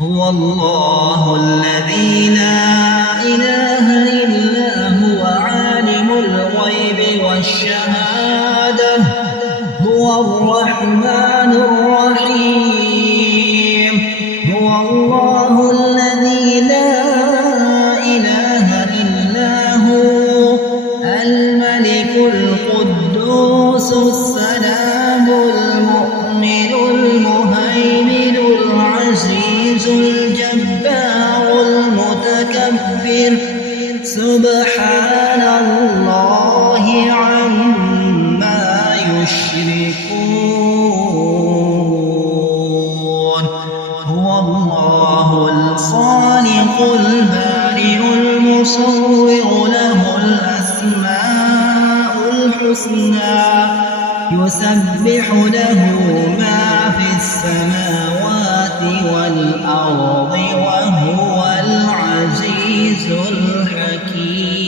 هو الله الذي لا إله إلا هو عالم الغيب والشهادة هو الرحمن الرحيم هو الله الذي لا إله إلا هو الملك القدوس السلام المؤمن المهيمن العزيز الجبار المتكبر سبحان الله عما يشركون هو الله الخالق البارئ المصور له الأسماء الحسنى يسبح له ما في السماوات والأرض وهو العزيز الحكيم.